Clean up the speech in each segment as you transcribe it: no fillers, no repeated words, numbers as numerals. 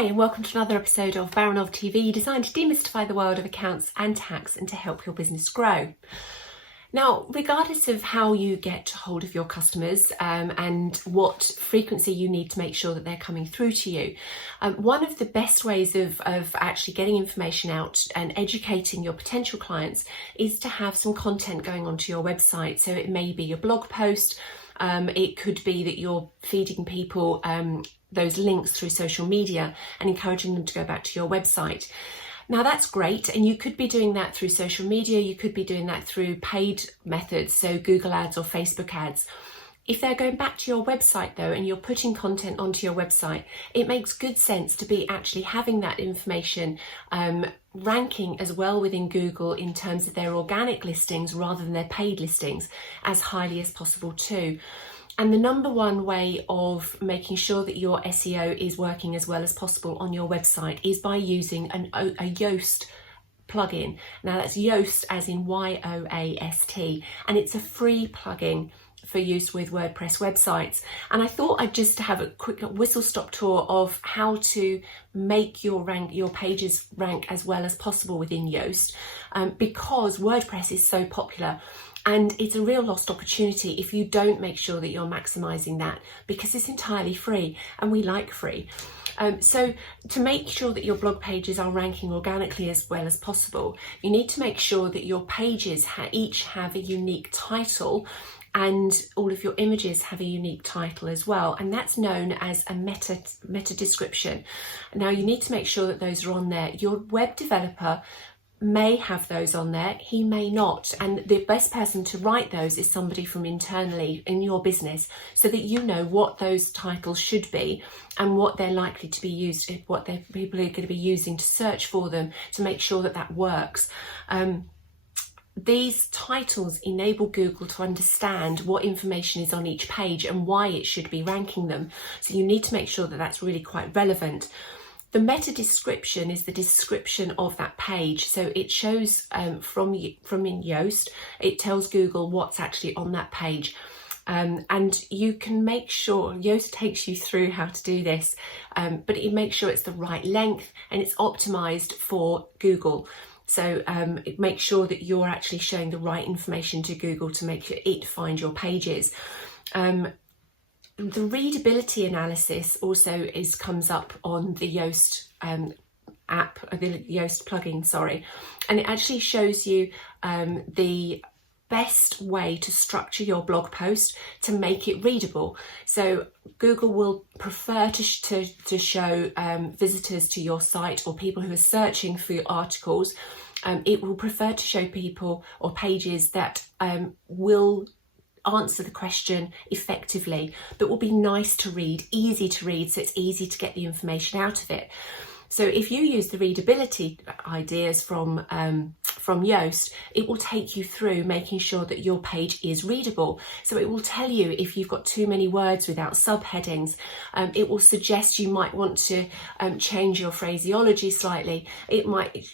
Hi and welcome to another episode of Baranov TV, designed to demystify the world of accounts and tax and to help your business grow. Now, regardless of how you get hold of your customers and what frequency you need to make sure that they're coming through to you, one of the best ways of actually getting information out and educating your potential clients is to have some content going onto your website. So it may be a blog post, it could be that you're feeding people those links through social media and encouraging them to go back to your website. Now that's great, and you could be doing that through social media, you could be doing that through paid methods, so Google ads or Facebook ads. If they're going back to your website though, and you're putting content onto your website, it makes good sense to be actually having that information ranking as well within Google in terms of their organic listings rather than their paid listings as highly as possible too. And the number one way of making sure that your SEO is working as well as possible on your website is by using a Yoast plugin. Now that's Yoast as in Y-O-A-S-T, and it's a free plugin for use with WordPress websites. And I thought I'd just have a quick whistle-stop tour of how to make your pages rank as well as possible within Yoast, because WordPress is so popular. And it's a real lost opportunity if you don't make sure that you're maximising that, because it's entirely free and we like free. So to make sure that your blog pages are ranking organically as well as possible, you need to make sure that your pages each have a unique title, and all of your images have a unique title as well, and that's known as a meta description. Now you need to make sure that those are on there. Your web developer may have those on there, he may not, and the best person to write those is somebody from internally in your business, so that you know what those titles should be and what they're likely to be used, what people are going to be using to search for them, to make sure that that works. These titles enable Google to understand what information is on each page and why it should be ranking them, so you need to make sure that that's really quite relevant. The meta description is the description of that page, so it shows from in Yoast, it tells Google what's actually on that page, and you can make sure, Yoast takes you through how to do this, but it makes sure it's the right length and it's optimized for Google. So it makes sure that you're actually showing the right information to Google to make it find your pages. The readability analysis also comes up on the Yoast app, the Yoast plugin, sorry, and it actually shows you the best way to structure your blog post to make it readable. So Google will prefer to show visitors to your site or people who are searching for your articles. It will prefer to show people or pages that will answer the question effectively, but will be nice to read, easy to read, so it's easy to get the information out of it. So if you use the readability ideas from Yoast, it will take you through making sure that your page is readable. So it will tell you if you've got too many words without subheadings. It will suggest you might want to change your phraseology slightly. It might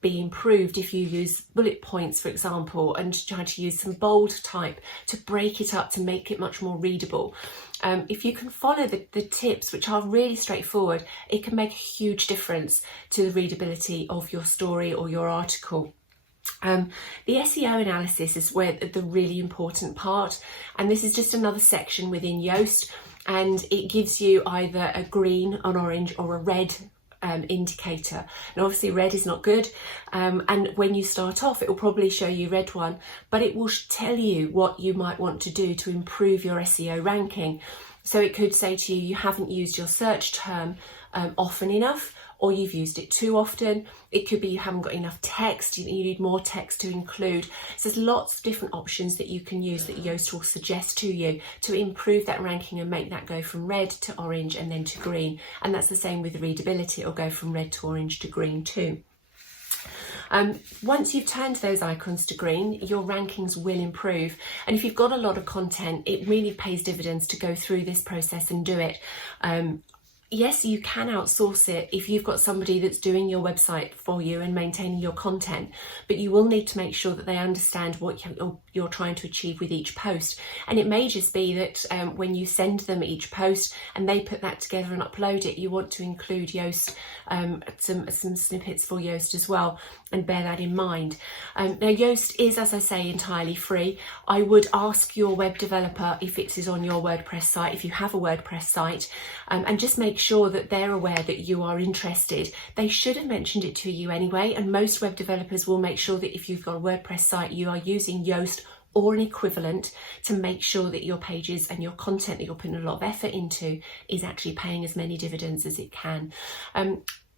be improved if you use bullet points, for example, and try to use some bold type to break it up to make it much more readable. If you can follow the tips, which are really straightforward, it can make a huge difference to the readability of your story or your article. The SEO analysis is where the really important part, and this is just another section within Yoast, and it gives you either a green, an orange or a red indicator. Now obviously red is not good, and when you start off it will probably show you red one, but it will tell you what you might want to do to improve your SEO ranking. So it could say to you, you haven't used your search term often enough, or you've used it too often. It could be you haven't got enough text, you need more text to include. So there's lots of different options that you can use that Yoast will suggest to you to improve that ranking and make that go from red to orange and then to green. And that's the same with readability, it'll go from red to orange to green too. Once you've turned those icons to green, your rankings will improve. And if you've got a lot of content, it really pays dividends to go through this process and do it. yes, you can outsource it if you've got somebody that's doing your website for you and maintaining your content, but you will need to make sure that they understand what you're trying to achieve with each post. And it may just be that when you send them each post and they put that together and upload it, you want to include Yoast, some snippets for Yoast as well, and bear that in mind. Now Yoast is, as I say, entirely free. I would ask your web developer if it is on your WordPress site, if you have a WordPress site, and just make sure that they're aware that you are interested. They should have mentioned it to you anyway, and most web developers will make sure that if you've got a WordPress site, you are using Yoast or an equivalent to make sure that your pages and your content that you're putting a lot of effort into is actually paying as many dividends as it can.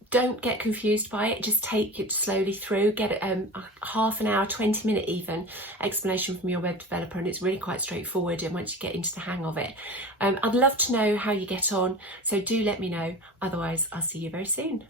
Don't get confused by it, just take it slowly through, get a half an hour, 20-minute even explanation from your web developer, and it's really quite straightforward, and once you get into the hang of it. I'd love to know how you get on, so do let me know. Otherwise, I'll see you very soon.